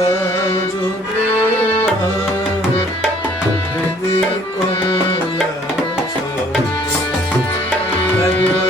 Thank you.